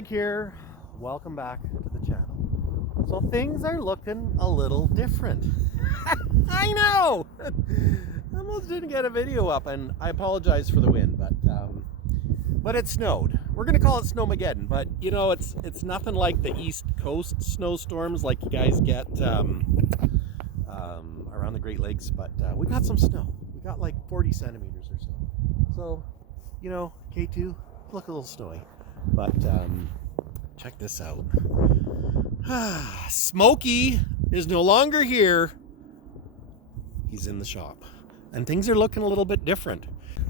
Mike here. Welcome back to the channel. So things are looking a little different. I know! I almost didn't get a video up, and I apologize for the wind, but it snowed. We're gonna call it Snowmageddon, but you know, it's nothing like the East Coast snowstorms like you guys get around the Great Lakes, but we got some snow. We got like 40 centimeters or so. So, you know, K2, look a little snowy. But check this out. Smokey is no longer here. He's in the shop. And things are looking a little bit different.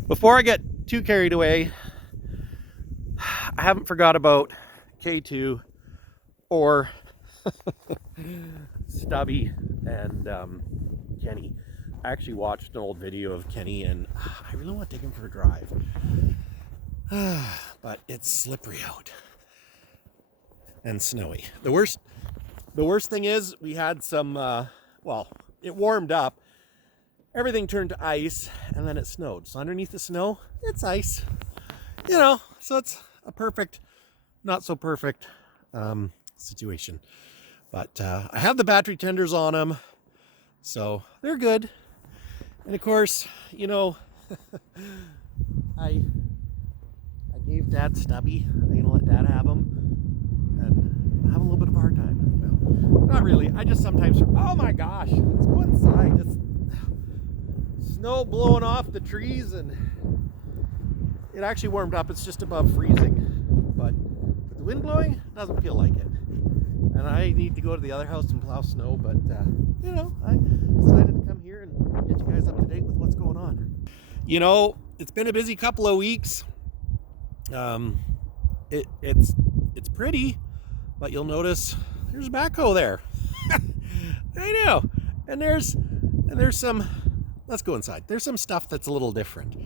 Before I get too carried away, I haven't forgot about K2 or Stubby and Kenny. I actually watched an old video of Kenny and I really want to take him for a drive. But it's slippery out and snowy. The worst thing is we had some, well, it warmed up. Everything turned to ice and then it snowed. So underneath the snow, it's ice. You know, so it's a perfect, not so perfect situation. But I have the battery tenders on them, so they're good. And of course, you know, I gave Dad Stubby. I'm gonna let Dad have him, and I'm having a little bit of a hard time. No, not really. I just sometimes. Oh my gosh! Let's go inside. It's snow blowing off the trees, and it actually warmed up. It's just above freezing, but with the wind blowing, it doesn't feel like it. And I need to go to the other house and plow snow, but you know, I decided to come here and get you guys up to date with what's going on. You know, it's been a busy couple of weeks. It's pretty, but you'll notice there's a backhoe there. I know. And there's some, let's go inside. There's some stuff that's a little different.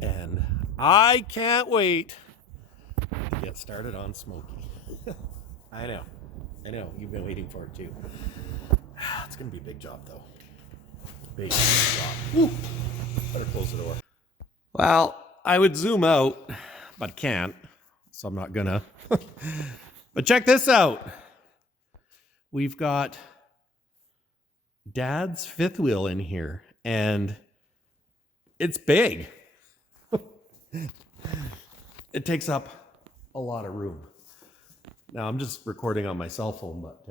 And I can't wait to get started on Smokey. I know. You've been waiting for it too. It's gonna be a big job though. Big job. Woo. Better close the door. Well, I would zoom out, but can't, so I'm not gonna. But check this out. We've got Dad's fifth wheel in here, and it's big. It takes up a lot of room. Now, I'm just recording on my cell phone, but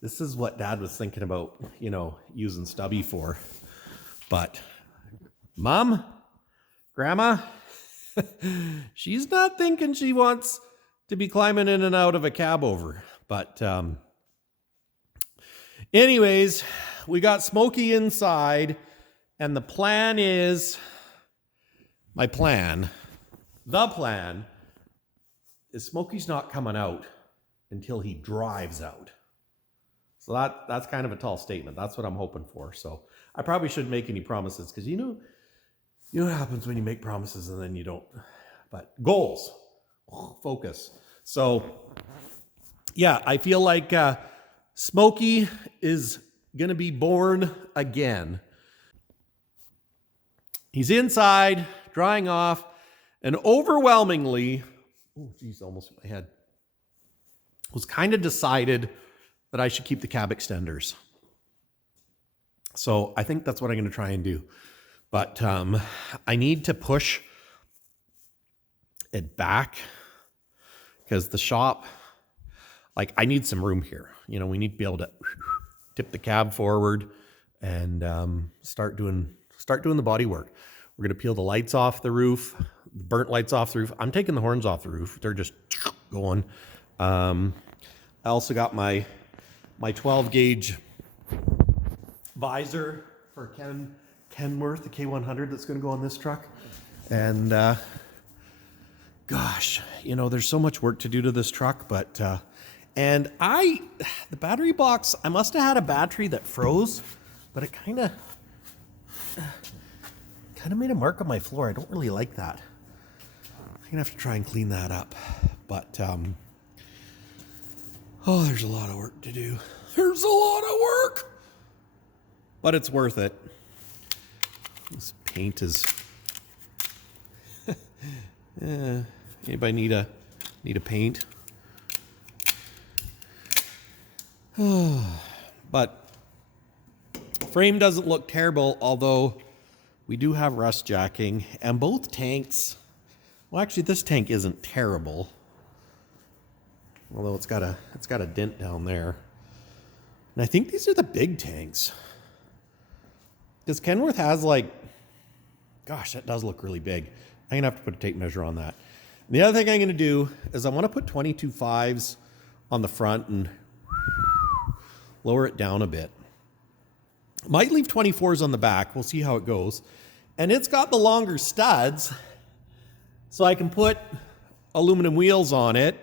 this is what Dad was thinking about, you know, using Stubby for. But Mom, Grandma, she's not thinking she wants to be climbing in and out of a cab over. But anyways, we got Smokey inside, and the plan is, the plan is Smokey's not coming out until he drives out. So that's kind of a tall statement. That's what I'm hoping for. So I probably shouldn't make any promises, because you know what happens when you make promises and then you don't. But goals, focus. So yeah, I feel like Smokey is gonna be born again. He's inside, drying off, and overwhelmingly, oh geez, almost hit my head, was kind of decided that I should keep the cab extenders. So I think that's what I'm going to try and do. But I need to push it back, because the shop, like, I need some room here. You know, we need to be able to tip the cab forward and start doing the body work. We're going to peel the lights off the roof, burnt lights off the roof. I'm taking the horns off the roof. They're just going. I also got my 12 gauge visor for Kenworth, the K100 that's going to go on this truck. And gosh, you know, there's so much work to do to this truck, but and the battery box, I must have had a battery that froze, but it kind of made a mark on my floor. I don't really like that. I'm gonna have to try and clean that up. But oh, there's a lot of work to do. There's a lot of work, but it's worth it. This paint is Anybody need a Need a paint. But frame doesn't look terrible, although we do have rust jacking, and both tanks, well, actually this tank isn't terrible, although it's got a dent down there. And I think these are the big tanks, because Kenworth has like, gosh, that does look really big. I'm gonna have to put a tape measure on that. And the other thing I'm gonna do is I want to put 22.5s on the front and lower it down a bit. Might leave 24s on the back. We'll see how it goes. And it's got the longer studs, so I can put aluminum wheels on it.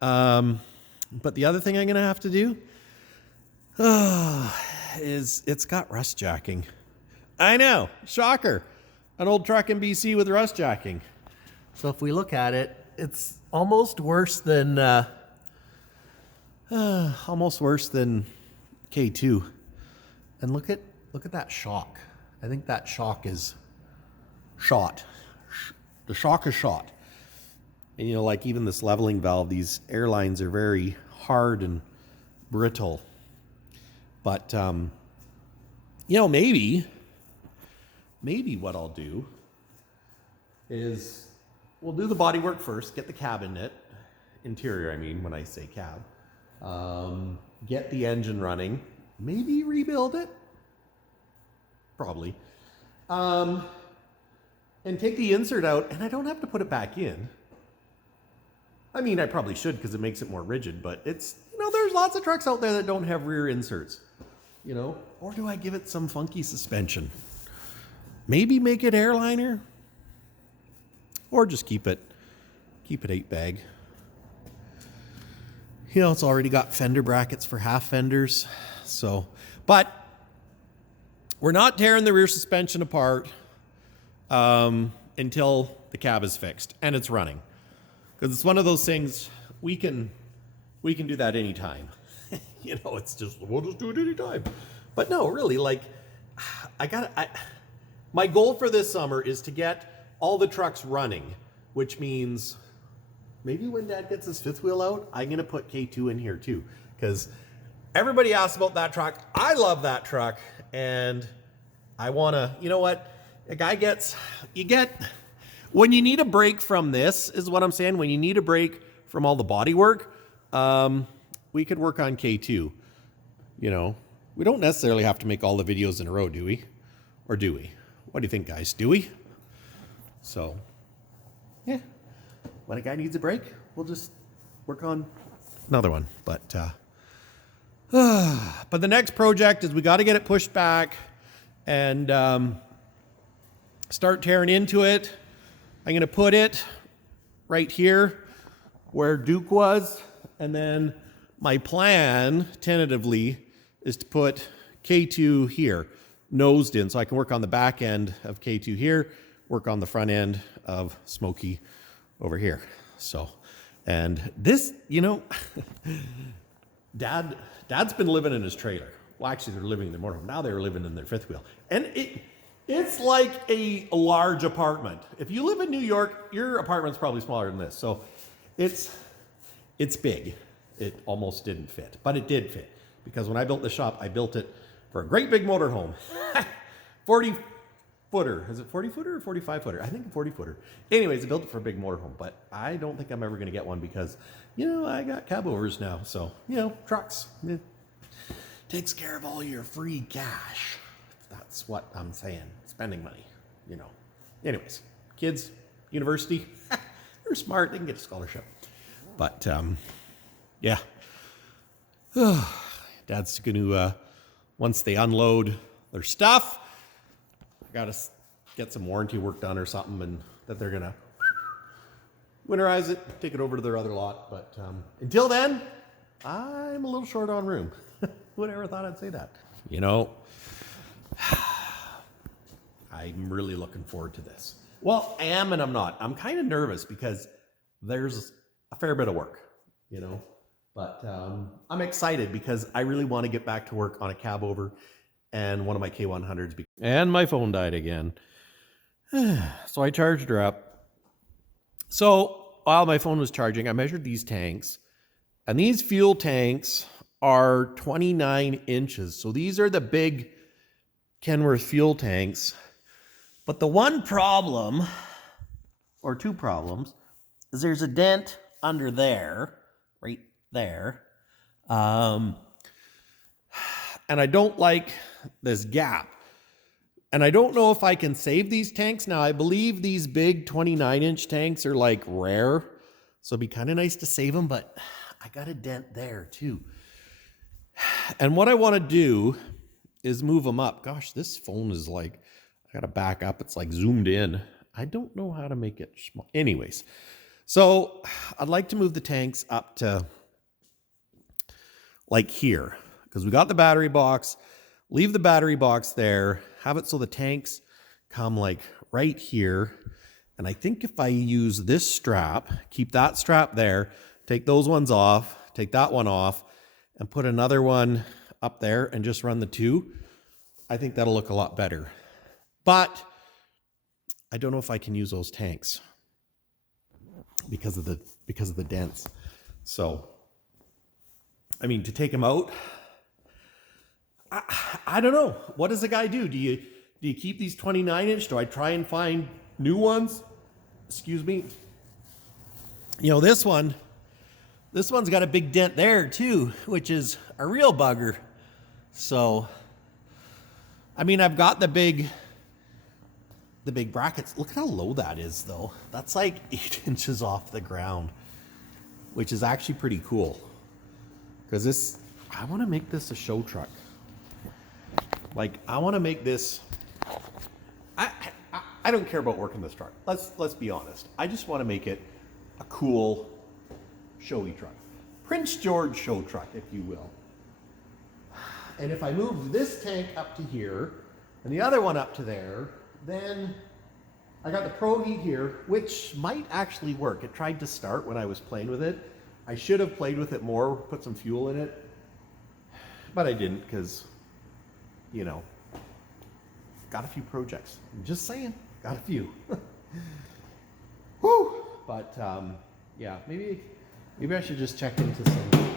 But the other thing I'm going to have to do is it's got rust jacking. I know, shocker. An old truck in BC with rust jacking. So if we look at it, it's almost worse than K2. And look at that shock. I think that shock is shot. The shock is shot. And you know, like even this leveling valve, these airlines are very hard and brittle. But you know, maybe what I'll do is we'll do the bodywork first, get the cab in it, interior I mean when I say cab. Get the engine running, maybe rebuild it, probably, and take the insert out, and I don't have to put it back in. I mean, I probably should because it makes it more rigid, but it's, you know, there's lots of trucks out there that don't have rear inserts, you know, or do I give it some funky suspension? Maybe make it airliner, or just keep it 8 bag. You know, it's already got fender brackets for half fenders. So, but we're not tearing the rear suspension apart until the cab is fixed and it's running. Because it's one of those things we can do that anytime. You know, it's just, we'll just do it anytime. But no, really, like, my goal for this summer is to get all the trucks running, which means maybe when Dad gets his fifth wheel out, I'm going to put K2 in here too. Because everybody asks about that truck. I love that truck. And I want to, you know what? When you need a break from this, is what I'm saying. When you need a break from all the body work, we could work on K2. You know, we don't necessarily have to make all the videos in a row, do we? Or do we? What do you think, guys? Do we? So, yeah. When a guy needs a break, we'll just work on another one. But the next project is we got to get it pushed back and start tearing into it. I'm going to put it right here where Duke was. And then my plan, tentatively, is to put K2 here, nosed in. So I can work on the back end of K2 here, work on the front end of Smokey over here. So, and this, you know, Dad's been living in his trailer. Well, actually, they're living in their motorhome. Now they're living in their fifth wheel. And it's like a large apartment. If you live in New York, your apartment's probably smaller than this. So it's big. It almost didn't fit, but it did fit. Because when I built the shop, I built it for a great big motorhome. 40 footer. Is it 40 footer or 45 footer? I think 40 footer. Anyways, I built it for a big motorhome, but I don't think I'm ever going to get one because, you know, I got cabovers now. So, you know, trucks. It takes care of all your free cash. That's what I'm saying. Spending money, you know. Anyways, kids, university, they're smart. They can get a scholarship. But, yeah. Dad's going to, once they unload their stuff, got to get some warranty work done or something, and that they're going to winterize it, take it over to their other lot. But until then, I'm a little short on room. Who ever thought I'd say that? You know, I'm really looking forward to this. Well, I am and I'm not. I'm kind of nervous because there's a fair bit of work, you know. But I'm excited because I really want to get back to work on a cab over and one of my K100s. And my phone died again. So I charged her up. So while my phone was charging, I measured these tanks, and these fuel tanks are 29 inches. So these are the big Kenworth fuel tanks. But the one problem, or two problems, is there's a dent under there, right there. And I don't like this gap. And I don't know if I can save these tanks. Now, I believe these big 29-inch tanks are like rare. So it'd be kind of nice to save them, but I got a dent there too. And what I want to do is move them up. Gosh, this phone is like, I got to back up. It's like zoomed in. I don't know how to make it small. Anyways, so I'd like to move the tanks up to like here, because we got the battery box. Leave the battery box there, have it so the tanks come like right here. And I think if I use this strap, keep that strap there, take those ones off, take that one off, and put another one up there and just run the two, I think that'll look a lot better. But I don't know if I can use those tanks because of the dents. So, I mean, to take them out, I don't know. What does the guy do? Do you keep these 29-inch? Do I try and find new ones? Excuse me. You know, this one's got a big dent there too, which is a real bugger. So, I mean, I've got the big brackets. Look at how low that is though. That's like 8 inches off the ground, which is actually pretty cool. Because I want to make this a show truck. Like, I want to make this, I don't care about working this truck. Let's be honest. I just want to make it a cool, showy truck. Prince George show truck, if you will. And if I move this tank up to here, and the other one up to there, then I got the Pro Heat here, which might actually work. It tried to start when I was playing with it. I should have played with it more, put some fuel in it, but I didn't because, you know, got a few projects. I'm just saying, got a few. Whew. But yeah, maybe I should just check into some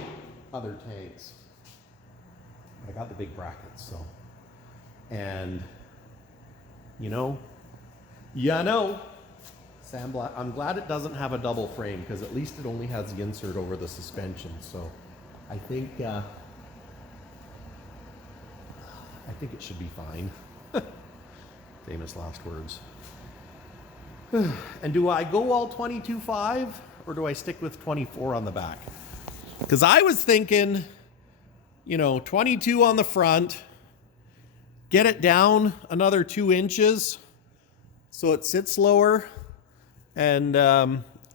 other tanks. I got the big brackets, so. And you know, Sam, I'm glad it doesn't have a double frame, because at least it only has the insert over the suspension. So I think it should be fine. Famous last words. And do I go all 22.5 or do I stick with 24 on the back? Because I was thinking, you know, 22 on the front, get it down another 2 inches so it sits lower, and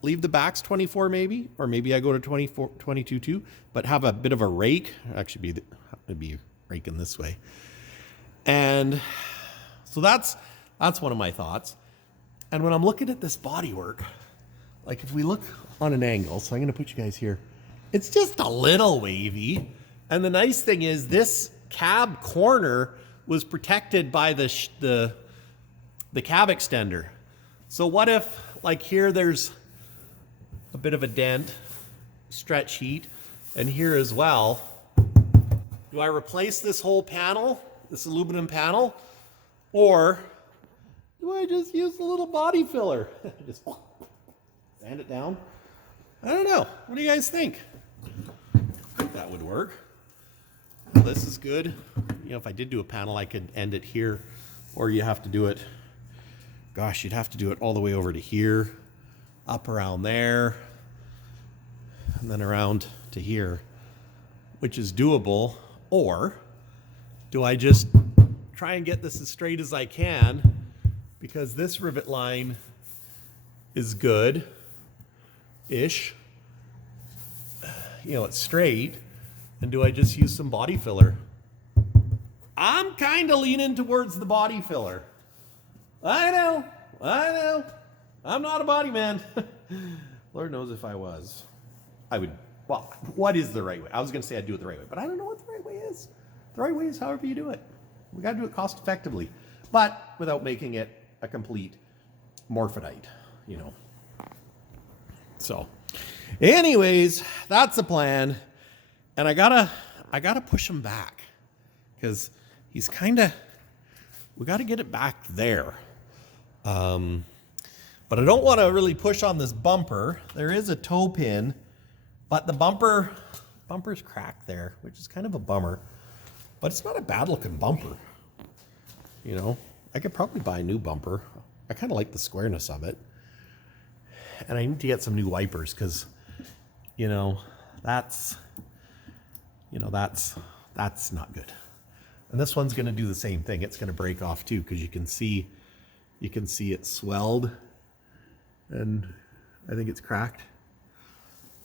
leave the backs 24 maybe, or maybe I go to 24, 22 too, but have a bit of a rake. Actually, it'd be raking this way. And so that's one of my thoughts. And when I'm looking at this bodywork, like if we look on an angle, so I'm going to put you guys here, it's just a little wavy. And the nice thing is this cab corner was protected by the cab extender. So what if, like here, there's a bit of a dent, stretch heat, and here as well. Do I replace this whole panel, this aluminum panel, or do I just use a little body filler? Just sand it down? I don't know. What do you guys think? I think that would work. Well, this is good. You know, if I did do a panel, I could end it here, or you have to do it, gosh, you'd have to do it all the way over to here, up around there, and then around to here, which is doable. Or do I just try and get this as straight as I can, because this rivet line is good-ish. You know, it's straight. And do I just use some body filler? I'm kind of leaning towards the body filler. I know. I'm not a body man. Lord knows if I was. I would, well, what is the right way? I was going to say I'd do it the right way, but I don't know what the right way is. The right way is however you do it. We got to do it cost effectively, but without making it a complete morphodite, you know. So anyways, that's the plan. And I gotta push him back because he's we got to get it back there. But I don't want to really push on this bumper. There is a toe pin, but the bumper's cracked there, which is kind of a bummer. But it's not a bad looking bumper. You know, I could probably buy a new bumper. I kind of like the squareness of it. And I need to get some new wipers because, that's not good. And this one's going to do the same thing. It's going to break off too because you can see it swelled. And I think it's cracked.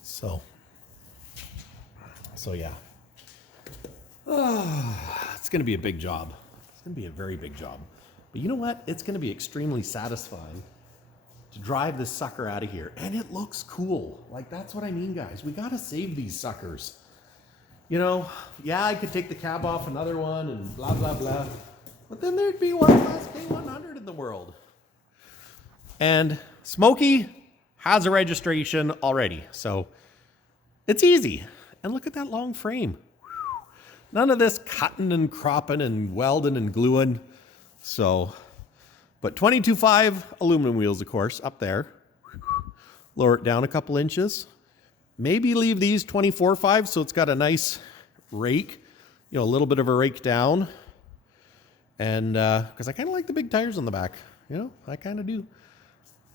So yeah. It's going to be a big job. It's going to be a very big job. But you know what? It's going to be extremely satisfying to drive this sucker out of here. And it looks cool. Like, that's what I mean, guys. We got to save these suckers. Yeah, I could take the cab off another one and blah, blah, blah. But then there'd be one less K100 in the world. And Smokey has a registration already. So it's easy. And look at that long frame. None of this cutting and cropping and welding and gluing. So, but 22.5 aluminum wheels, of course, up there. Lower it down a couple inches. Maybe leave these 24.5 so it's got a nice rake, a little bit of a rake down. And because I kind of like the big tires on the back, I kind of do.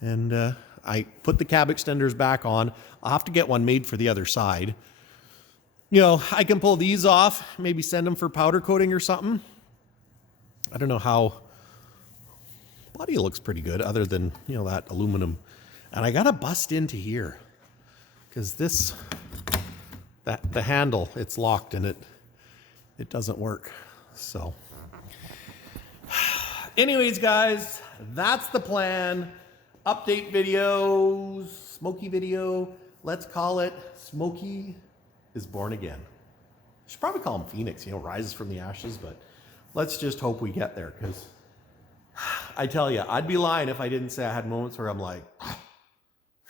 And I put the cab extenders back on. I'll have to get one made for the other side. I can pull these off, maybe send them for powder coating or something. I don't know how. Body looks pretty good other than, that aluminum. And I got to bust into here because the handle, it's locked and it doesn't work. So anyways, guys, that's the plan. Update videos, Smokey video. Let's call it Smokey is Born Again. I should probably call him Phoenix, rises from the ashes, but let's just hope we get there because I tell you, I'd be lying if I didn't say I had moments where I'm like,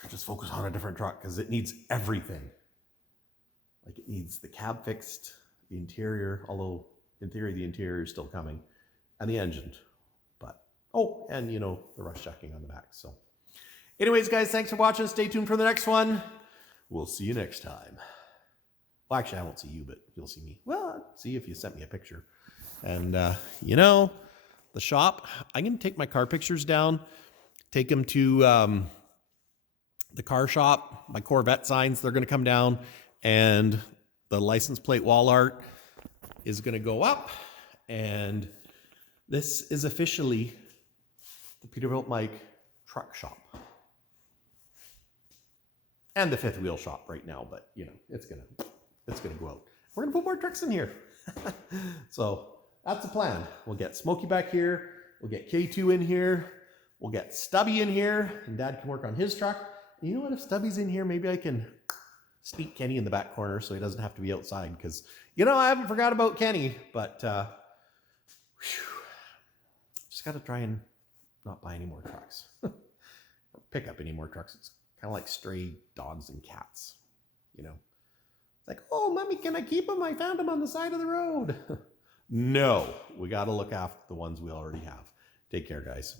just focus on a different truck because it needs everything. Like it needs the cab fixed, the interior, although in theory the interior is still coming, and the engine. But, and the rust checking on the back. So anyways, guys, thanks for watching. Stay tuned for the next one. We'll see you next time. Well, actually, I won't see you, but you'll see me. Well, I'll see if you sent me a picture. And, the shop, I'm going to take my car pictures down, take them to the car shop. My Corvette signs, they're going to come down, and the license plate wall art is going to go up. And this is officially the Peterbilt Mike truck shop. And the fifth wheel shop right now, but, it's going to go out. We're going to put more trucks in here. So that's the plan. We'll get Smokey back here. We'll get K2 in here. We'll get Stubby in here, and Dad can work on his truck. And you know what? If Stubby's in here, maybe I can sneak Kenny in the back corner so he doesn't have to be outside. Because, I haven't forgot about Kenny, but just got to try and not buy any more trucks. Or pick up any more trucks. It's kind of like stray dogs and cats, It's like, oh, Mommy, can I keep them? I found them on the side of the road. No, we got to look after the ones we already have. Take care, guys.